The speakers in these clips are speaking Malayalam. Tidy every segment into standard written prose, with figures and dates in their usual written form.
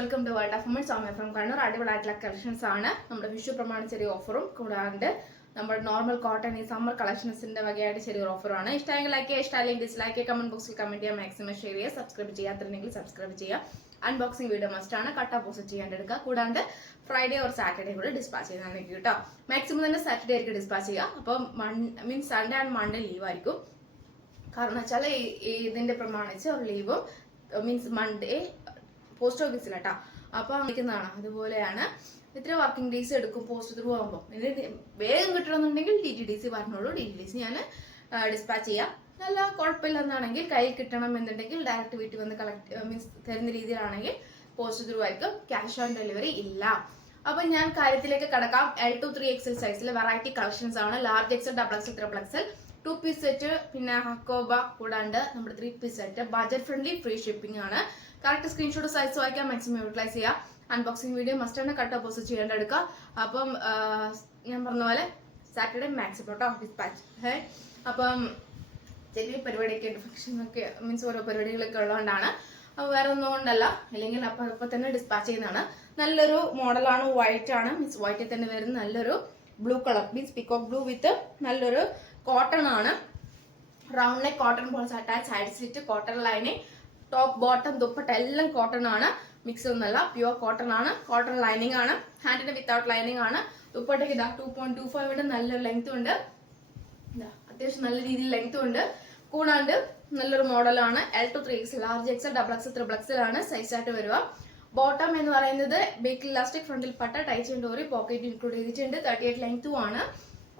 Welcome to world of women. Soumya from Kannur. അടിപൊളിയായിട്ടുള്ള കളക്ഷൻസ് ആണ്. നമ്മുടെ വിഷു പ്രമാണി ചെറിയ ഓഫറും കൂടാണ്ട് നമ്മുടെ നോർമൽ കോട്ടൺ ഈ സമ്മർ കളക്ഷൻസിന്റെ വകയായിട്ട് ചെറിയൊരു ഓഫറാണ്. ഇഷ്ടമെങ്കിൽ ലൈക്ക് ചെയ്യുക, ഇഷ്ടമല്ലെങ്കിൽ ഡിസ്ലൈക്ക് ചെയ്യുക, കമന്റ് ബോക്സിൽ കമന്റ് ചെയ്യുക, മാക്സിമം ഷെയർ ചെയ്യുക, സബ്സ്ക്രൈബ് ചെയ്യാത്തില്ലെങ്കിൽ സബ്സ്ക്രൈബ് ചെയ്യുക. അൺബോക്സിംഗ് വീഡിയോ മസ്റ്റ് ആണ്, കട്ട് ഓപ്പോസിറ്റ് ചെയ്യാണ്ടെടുക്കുക. കൂടാണ്ട് ഫ്രൈഡേ ഓർ സാറ്റർഡേ കൂടെ ഡിസ്പാച്ച് ചെയ്യുന്നതാണെങ്കിൽ കേട്ടോ. മാക്സിമം തന്നെ സാറ്റർഡേ ആയിരിക്കും ഡിസ്പാച്ച് ചെയ്യുക. അപ്പം means Sunday and Monday leave ആയിരിക്കും. കാരണം വെച്ചാൽ ഇതിന്റെ പ്രമാണിച്ച് ഒരു ലീവും മീൻസ് മൺഡേ പോസ്റ്റ് ഓഫീസിലാട്ടാ അപ്പൊ വിളിക്കുന്നതാണ്. അതുപോലെയാണ് ഇത്ര വർക്കിംഗ് ഡേയ്സ് എടുക്കും പോസ്റ്റ് ത്രൂ ആകുമ്പോൾ. ഇതിന് വേഗം കിട്ടണമെന്നുണ്ടെങ്കിൽ DTDC പറഞ്ഞോളൂ. DTDC ഞാൻ ഡിസ്പാച്ച് ചെയ്യാം. നല്ല കുഴപ്പമില്ലെന്നാണെങ്കിൽ കയ്യിൽ കിട്ടണം എന്നുണ്ടെങ്കിൽ ഡയറക്റ്റ് വീട്ടിൽ വന്ന് കളക്ട് മീൻസ് തരുന്ന രീതിയിലാണെങ്കിൽ പോസ്റ്റ് ത്രൂ ആയിരിക്കും. ക്യാഷ് ഓൺ ഡെലിവറി ഇല്ല. അപ്പൊ ഞാൻ കാര്യത്തിലേക്ക് കടക്കാം. L to 3XL സൈസിൽ വെറൈറ്റി കളക്ഷൻസ് ആണ്. Large XL, XXL, XXL 2 piece set, പിന്നെ ഹക്കോബ കൂടാണ്ട് നമ്മുടെ 3 piece set. Budget friendly, free shipping ആണ്. കറക്റ്റ് സ്ക്രീൻഷോട്ട് സൈസ് വായിക്കാൻ മാക്സിമം യൂട്ടിലൈസ് ചെയ്യുക. അൺബോക്സിംഗ് വീഡിയോ മസ്റ്റ് ആണ്, കട്ട് ഓപ്പോസിറ്റ് ചെയ്യേണ്ട എടുക്കുക. അപ്പം ഞാൻ പറഞ്ഞ പോലെ സാറ്റർഡേ മാക്സിമം കേട്ടോ ഡിസ്പാച്ച്. അപ്പം ചെറിയ പരിപാടിയൊക്കെ ഉണ്ട്, ഫംഗ്ഷനൊക്കെ മീൻസ് ഓരോ പരിപാടികളൊക്കെ ഉള്ളതുകൊണ്ടാണ്. അപ്പോൾ വേറെ ഒന്നും കൊണ്ടല്ല, അല്ലെങ്കിൽ അപ്പം തന്നെ ഡിസ്പാച്ച് ചെയ്യുന്നതാണ്. നല്ലൊരു മോഡലാണ്, വൈറ്റ് ആണ്. മീൻസ് വൈറ്റിൽ തന്നെ വരുന്ന നല്ലൊരു blue colour means peacock blue with നല്ലൊരു കോട്ടൺ ആണ്. റൗണ്ട് നെക്ക് കോട്ടൺ പോൾസ് attach, side slit cotton lining, top bottom dupatta എല്ലാം കോട്ടൺ ആണ്. മിക്സ് ഒന്നല്ല, പ്യുവർ കോട്ടൺ ആണ്. കോട്ടൺ ലൈനിങ് ആണ്. ഹാൻഡിന്റെ വിത്തൗട്ട് ലൈനിങ് ആണ്. ദുപ്പട്ടയ്ക്ക് ഇതാ 2.25 നല്ലൊരു ലെങ്ത് ഉണ്ട്. അത്യാവശ്യം നല്ല രീതിയിൽ ലെങ്ത് ഉണ്ട്. കൂടാണ്ട് നല്ലൊരു മോഡലാണ്. L to 3XL, large XL, XXL, XXL ആണ് സൈസ് ആയിട്ട് വരിക. ബോട്ടം എന്ന് പറയുന്നത് ബേക്ക് ഇലാസ്റ്റിക്, ഫ്രണ്ടിൽ പട്ട, ടൈച്ച് ആൻഡ് ഡോറി, പോക്കറ്റ് ഇൻക്ലൂഡ് ചെയ്തിട്ടുണ്ട്. 38 ലെങ്ത്തും ആണ്.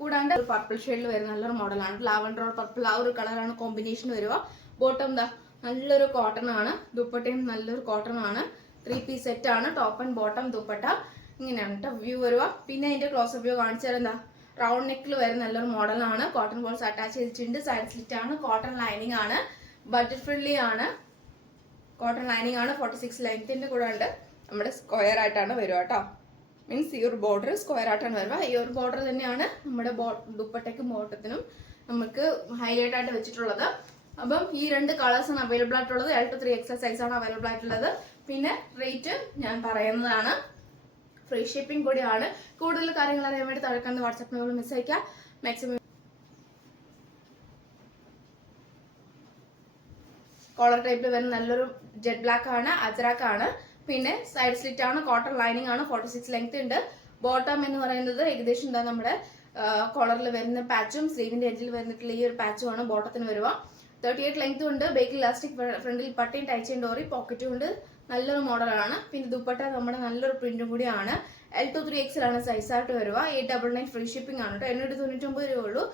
കൂടാണ്ട് ഒരു പർപ്പിൾ ഷെയ്ഡിൽ വരുന്ന നല്ലൊരു മോഡലാണ്. ലാവൻഡർ ഓർ പർപ്പിൾ ആ ഒരു കളറാണ് കോമ്പിനേഷൻ വരിക. ബോട്ടം ദാ നല്ലൊരു കോട്ടൺ ആണ്. ദുപ്പട്ടയും നല്ലൊരു കോട്ടൺ ആണ്. 3 പീസ് സെറ്റ് ആണ്. ടോപ്പ് ആൻഡ് ബോട്ടം ദുപ്പട്ട ഇങ്ങനെയാണ് കേട്ടോ വ്യൂ വരിക. പിന്നെ അതിന്റെ ക്ലോസ് വ്യൂ കാണിച്ചാൽ എന്താ റൗണ്ട് നെക്കിൽ വരുന്ന നല്ലൊരു മോഡലാണ്. കോട്ടൺ ബോൾസ് അറ്റാച്ച് ചെയ്തിട്ടുണ്ട്. സൈഡ് സ്ലിറ്റ് ആണ്. കോട്ടൺ ലൈനിങ് ആണ്. ബഡ്ജറ്റ് ഫ്രണ്ട്ലി ആണ്. കോട്ടൺ ലൈനിങ് ആണ്. 46 ലെങ്ത്തിന്റെ കൂടെ ഉണ്ട്. നമ്മുടെ സ്ക്വയർ ആയിട്ടാണ് വരിക കേട്ടോ. മീൻസ് ഈ ഒരു ബോർഡർ സ്ക്വയർ ആയിട്ടാണ് വരുക. ഈ ഒരു ബോർഡർ തന്നെയാണ് നമ്മുടെ ദുപ്പട്ടയ്ക്കും ബോട്ടത്തിനും നമുക്ക് ഹൈലൈറ്റ് ആയിട്ട് വെച്ചിട്ടുള്ളത്. അപ്പം ഈ 2 കളേഴ്സ് ആണ് അവൈലബിൾ ആയിട്ടുള്ളത്. L to 3XL സൈസ് ആണ് അവൈലബിൾ ആയിട്ടുള്ളത്. പിന്നെ റേറ്റ് ഞാൻ പറയുന്നതാണ്. ഫ്രീ ഷിപ്പിംഗ് കൂടിയാണ്. കൂടുതൽ കാര്യങ്ങൾ അറിയാൻ വേണ്ടി താഴെ വാട്സാപ്പ് നമ്പർ മെസ്സേജ് അയക്കാം. മാക്സിമം കോളർ ടൈപ്പിൽ വരുന്ന നല്ലൊരു ജെറ്റ് ബ്ലാക്ക് ആണ്. അജ്രാക്ക് ആണ്. പിന്നെ സൈഡ് സ്ലിറ്റ് ആണ്. കോട്ടൺ ലൈനിങ് ആണ്. 46 ലെങ്ത് ഉണ്ട്. ബോട്ടം എന്ന് പറയുന്നത് ഏകദേശം എന്താ നമ്മുടെ കോളറിൽ വരുന്ന പാച്ചും സ്ലീവിന്റെ എഡ്ജിൽ വരുന്നിട്ടുള്ള ഈ ഒരു പാച്ചും ആണ് ബോട്ടത്തിന് വരുക. 38 ലെങ്ത് ഉണ്ട്. ബേക്ക് ഇലാസ്റ്റിക്, ഫ്രണ്ടിൽ പട്ടയും ടൈച്ച് ആൻഡ് ഡോറി, പോക്കറ്റും ഉണ്ട്. നല്ലൊരു മോഡലാണ്. പിന്നെ ദുപ്പട്ട നമ്മുടെ നല്ലൊരു പ്രിന്റും കൂടിയാണ്. L to 3XL ആണ് സൈസ് ആയിട്ട് വരിക. 899 ഫ്രീ ഷിപ്പിംഗ് ആണ് കേട്ടോ. 899 രൂപ ഉള്ളൂ.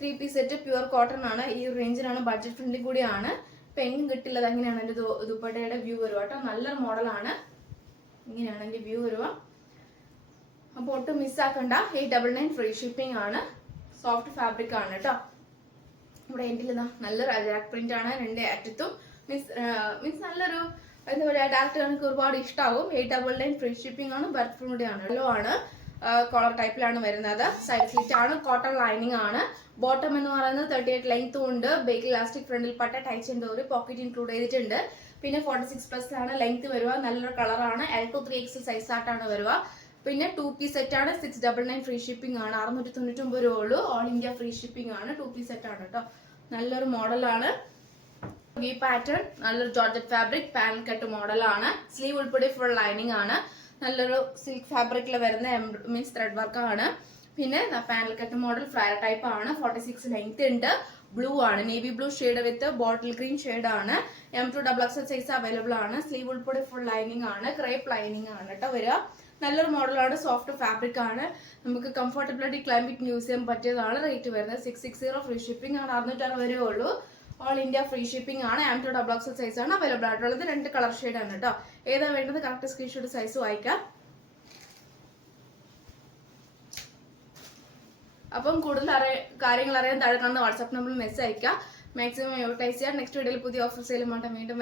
3 പീസ് സെറ്റ് പ്യുവർ കോട്ടൺ ആണ്. ഈ റേഞ്ചിലാണ്. ബഡ്ജറ്റ് ഫ്രണ്ട്ലി കൂടിയാണ്. ഇപ്പൊ എങ്ങും കിട്ടില്ലത്. അങ്ങനെയാണ് എന്റെ ദുപ്പട്ടയുടെ വ്യൂ വരുക കേട്ടോ. നല്ലൊരു മോഡലാണ്. ഇങ്ങനെയാണ് എന്റെ വ്യൂ വരുക. അപ്പൊ ഒട്ടും മിസ്സാക്കണ്ട. 899 ഫ്രീ ഷിപ്പിംഗ് ആണ്. സോഫ്റ്റ് ഫാബ്രിക് ആണ് കേട്ടോ. ഇവിടെ എൻഡിൽ നല്ലൊരു അജാക്ക് പ്രിന്റ് ആണ്. 2 അറ്റത്തും മീൻസ് നല്ലൊരു എന്താ പറയുക ഡയറക്റ്റ് എനിക്ക് ഒരുപാട് ഇഷ്ടമാവും. 899 ഫ്രീ ഷിപ്പിംഗ് ആണ്. ബർത്ത് കൂടിയാണ്. യെല്ലോ ആണ്. കോളർ ടൈപ്പിലാണ് വരുന്നത്. സൈഡ് സ്ലിറ്റ് ആണ്. കോട്ടൺ ലൈനിങ് ആണ്. ബോട്ടം എന്ന് പറയുന്നത് 38 ലെങ്ത്തും ഉണ്ട്. ബേക്ക് ഇലാസ്റ്റിക്, ഫ്രണ്ടിൽ പട്ട, ടൈച്ച് ആൻഡ് ഡോറി, പോക്കറ്റ് ഇൻക്ലൂഡ് ചെയ്തിട്ടുണ്ട്. പിന്നെ 46+ ആണ് ലെങ്ത് വരിക. നല്ലൊരു കളറാണ്. L to 3XL സൈസ് ആയിട്ടാണ് വരിക. പിന്നെ 2 പീസ് സെറ്റ് ആണ്. 699 ഫ്രീ ഷിപ്പിംഗ് ആണ്. 699 രൂപ ഉള്ളൂ. ഓൾ ഇന്ത്യ ഫ്രീ ഷിപ്പിംഗ് ആണ്. 2 പീസ് സെറ്റ് ആണ് കേട്ടോ. നല്ലൊരു മോഡലാണ്. ഈ പാറ്റേൺ നല്ലൊരു ജോർജറ്റ് ഫാബ്രിക് പാനൽ കട്ട് മോഡലാണ്. സ്ലീവ് ഉൾപ്പെടെ ഫുൾ ലൈനിങ് ആണ്. നല്ലൊരു സിൽക്ക് ഫാബ്രിക്കിൽ വരുന്ന മീൻസ് ത്രെഡ് വർക്ക് ആണ്. പിന്നെ panel cut model flare type ആണ്. 46 ലെങ്ത് ഉണ്ട്. ബ്ലൂ ആണ്. Navy blue shade with bottle green shade ആണ്. M to XXL സൈസ് അവൈലബിൾ ആണ്. സ്ലീവ് ഉൾപ്പെടെ ഫുൾ ലൈനിങ് ആണ്. ക്രേപ്പ് ലൈനിങ് ആണ് കേട്ടോ വരിക. നല്ലൊരു മോഡലാണ്. സോഫ്റ്റ് ഫാബ്രിക് ആണ്. നമുക്ക് കംഫർട്ടബിലിറ്റി ക്ലൈമറ്റ് യൂസ് ചെയ്യാൻ പറ്റിയതാണ്. റേറ്റ് വരുന്നത് 660 ഫ്രീ ഷിപ്പിംഗ് ആണ്. 660 രൂപ ഉള്ളൂ. ഓൾ ഇന്ത്യ ഫ്രീ ഷിപ്പിംഗ് ആണ്. M to XXL സൈസ് ആണ് അവൈലബിൾ ആയിട്ടുള്ളത്. 2 കളർ ഷെയ്ഡ് ആണ് കേട്ടോ. ഏതാ വേണ്ടത് കറക്റ്റ് സ്ക്രീൻഷോട്ട് സൈസ് വായിക്കാം. അപ്പം കൂടുതൽ കാര്യങ്ങൾ അറിയാൻ താഴെ കാണുന്ന വാട്സാപ്പ് നമ്പറിൽ മെസ്സേജ് അയക്കാം. മാക്സിമം യൂട്ടിലൈസ് ചെയ്യാം. നെക്സ്റ്റ് വീഡിയോയിൽ പുതിയ ഓഫർ സെയിലുമായിട്ട് വീണ്ടും